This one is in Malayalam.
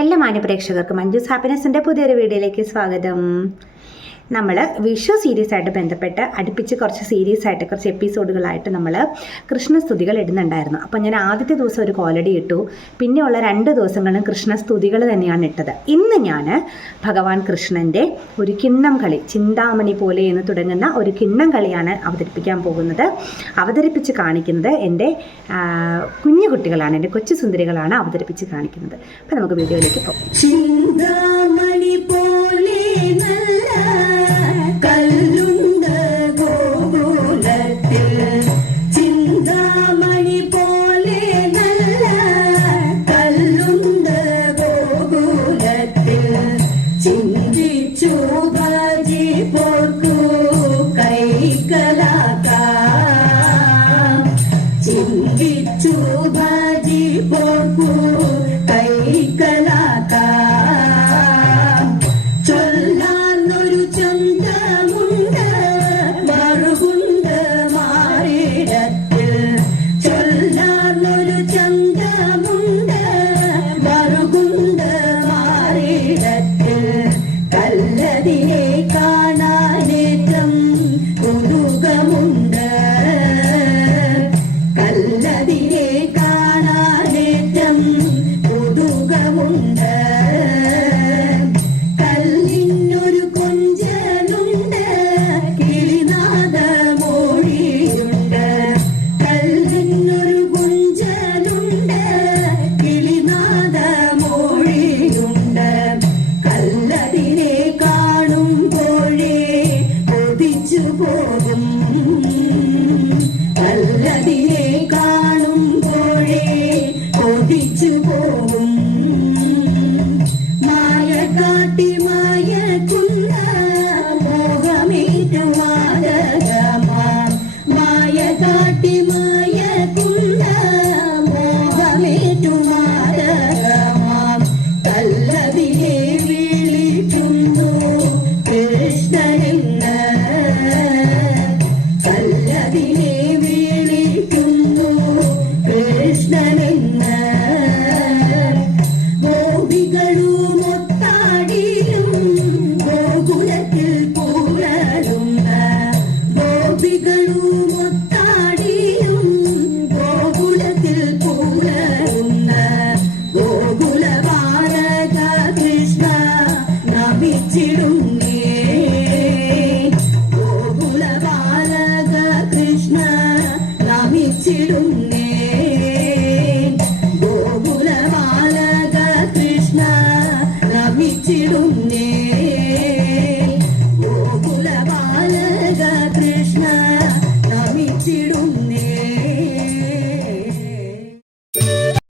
എല്ലാ മാന്യപ്രേക്ഷകർക്കും മഞ്ജുസ് ഹാപ്പിനെസിന്റെ പുതിയൊരു വീഡിയോയിലേക്ക് സ്വാഗതം. നമ്മൾ വിഷു സീരീസ് ആയിട്ട് ബന്ധപ്പെട്ട് അടുപ്പിച്ച് കുറച്ച് സീരീസ് ആയിട്ട് കുറച്ച് എപ്പിസോഡുകളായിട്ട് നമ്മൾ കൃഷ്ണസ്തുതികൾ ഇടുന്നുണ്ടായിരുന്നു. അപ്പോൾ ഞാൻ ആദ്യത്തെ ദിവസം ഒരു കോലടി ഇട്ടു. പിന്നെയുള്ള രണ്ട് ദിവസങ്ങളും കൃഷ്ണസ്തുതികൾ തന്നെയാണ് ഇട്ടത്. ഇന്ന് ഞാൻ ഭഗവാൻ കൃഷ്ണന്റെ ഒരു കിണ്ണം കളി ചിന്താമണി പോലെ എന്ന് തുടങ്ങുന്ന ഒരു കിണ്ണം കളിയാണ് അവതരിപ്പിക്കാൻ പോകുന്നത്. അവതരിപ്പിച്ച് കാണിക്കുന്നത് എന്റെ കുഞ്ഞു കുട്ടികളാണ്. എന്റെ കൊച്ചു സുന്ദരികളാണ് അവതരിപ്പിച്ച് കാണിക്കുന്നത്. അപ്പം നമുക്ക് വീഡിയോയിലേക്ക് പോകാം. ചിന്താമണി പോലെ நல்ல കല്ലതിനെ കാണാനേറ്റം കൊതുകമുണ്ട്. കല്ലതിനെ കാണാനേറ്റം കുതുകമുണ്ട്. Oh, നമിച്ചിടുന്നേ ഗോകുലബാലക കൃഷ്ണ നമിച്ചിടുന്നേ